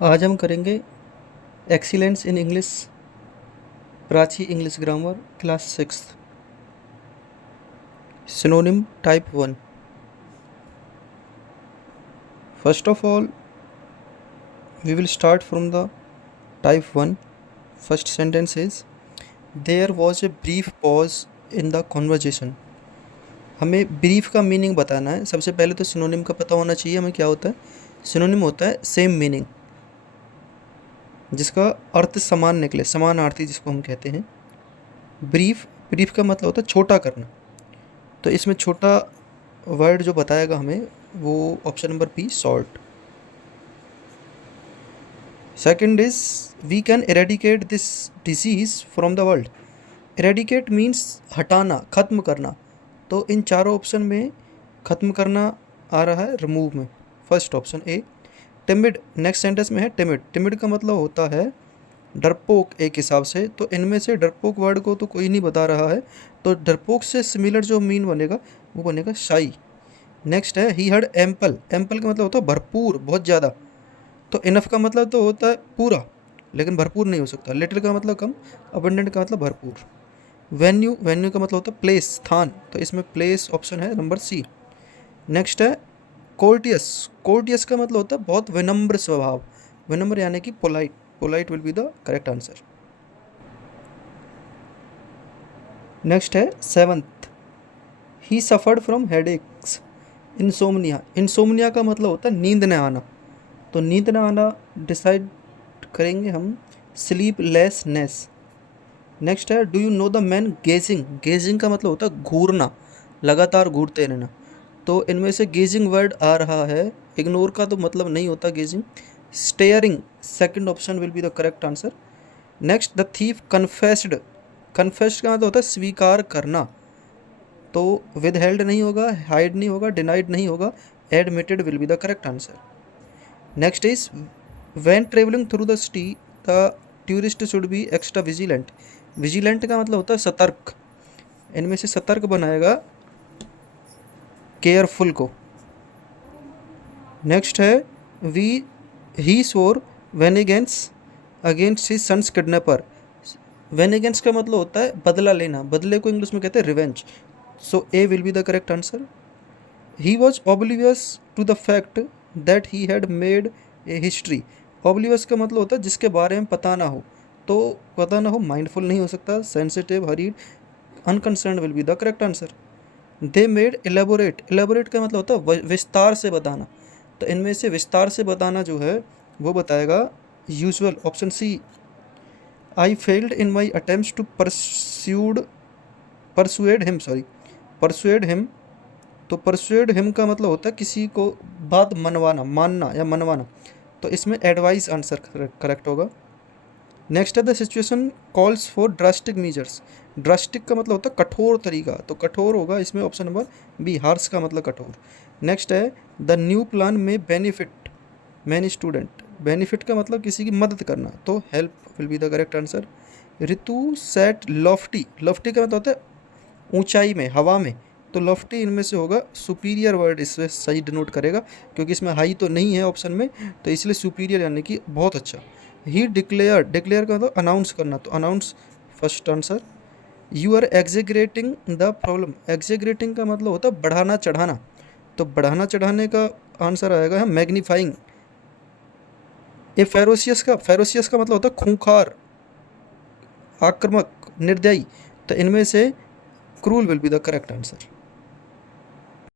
आज हम करेंगे excellence in English Prachi English grammar class 6 synonym type 1। First of all we will start from the type 1। First sentence is there was a brief pause in the conversation. हमें brief का meaning बताना है। सबसे पहले तो सिनोनिम का पता होना चाहिए हमें क्या होता है। सिनोनिम होता है सेम मीनिंग, जिसका अर्थ समान निकले, समानार्थी जिसको हम कहते हैं। ब्रीफ ब्रीफ का मतलब होता है छोटा करना। तो इसमें छोटा वर्ड जो बताएगा हमें वो option number B short. Second is we can eradicate this disease from the world. Eradicate means हटाना, खत्म करना। तो इन चारों ऑप्शन में खत्म करना आ रहा है रिमूव में, first option A. Timid next sentence में है टिमिड। टिमिड का मतलब होता है डरपोक एक हिसाब से। तो इनमें से डरपोक वर्ड को तो कोई नहीं बता रहा है, तो डरपोक से सिमिलर जो मीन बनेगा वो बनेगा शाई। नेक्स्ट है ही हर्ड एम्पल। एम्पल का मतलब होता है भरपूर, बहुत ज़्यादा। तो इनफ का मतलब तो होता है पूरा, लेकिन भरपूर नहीं हो सकता। लिटिल का मतलब कम, अबंडेंट का मतलब भरपूर। वेन्यू वेन्यू का मतलब होता है प्लेस, स्थान। तो इसमें प्लेस ऑप्शन है नंबर सी। नेक्स्ट है कोर्टियस। कोर्टियस का मतलब होता है बहुत विनम्र स्वभाव। विनम्र यानी कि polite. Polite will be the correct answer. Next है seventh, he suffered from headaches. Insomnia. Insomnia का मतलब होता है नींद न आना। तो नींद न आना डिसाइड करेंगे हम स्लीपलेसनेस। नेक्स्ट है do you know the man gazing. Gazing का मतलब होता है घूरना, लगातार घूरते रहना। तो इनमें से गेजिंग वर्ड आ रहा है, इग्नोर का तो मतलब नहीं होता gazing. Staring second option will be the correct answer. Next the thief confessed. Confessed का मतलब होता है स्वीकार करना। तो विद हेल्ड नहीं होगा, हाइड नहीं होगा, डिनाइड नहीं होगा, admitted will be the correct answer. Next is when travelling through the city the tourist should be extra vigilant. Vigilant का मतलब होता है सतर्क। इनमें से सतर्क बनाएगा केयरफुल को। नेक्स्ट है we he swore vengeance against his son's kidnapper. Vengeance का मतलब होता है बदला लेना। बदले को इंग्लिश में कहते हैं revenge. So A will be the correct answer. He was oblivious to the fact that he had made a history. oblivious का मतलब होता है जिसके बारे में पता ना हो। तो पता ना हो माइंडफुल नहीं हो सकता, sensitive, hurried, unconcern will be the correct answer. They made elaborate. Elaborate का मतलब होता है विस्तार से बताना। तो इनमें से विस्तार से बताना जो है वो बताएगा usual, option C. I failed in my attempt to persuade him, sorry, persuade him. तो परसुएड हिम का मतलब होता है किसी को बात मनवाना, मानना या मनवाना। तो इसमें एडवाइस आंसर करेक्ट होगा। नेक्स्ट है the situation calls for drastic measures. Drastic का मतलब होता है कठोर तरीका, तो कठोर होगा इसमें ऑप्शन नंबर बी। हार्स का मतलब कठोर। नेक्स्ट है द न्यू प्लान में बेनिफिट मैनी स्टूडेंट। बेनिफिट का मतलब किसी की मदद करना, तो help will be the correct answer. Ritu set Lofty. Lofty का मतलब होता है ऊंचाई में, हवा में। तो लॉफ्टी इनमें से होगा सुपीरियर वर्ड, इससे सही डिनोट करेगा, क्योंकि इसमें हाई तो नहीं है ऑप्शन में, तो इसलिए सुपीरियर यानी कि बहुत अच्छा। ही डिक्लेयर। डिक्लेयर का मतलब अनाउंस करना, तो announce first answer. You are exaggerating the problem. Exaggerating का मतलब होता है बढ़ाना चढ़ाना। तो बढ़ाना चढ़ाने का आंसर आएगा मैग्नीफाइंग। ये फेरोसियस का मतलब होता है खूंखार, आक्रामक, निर्दयी। तो इनमें से cruel will be the correct answer.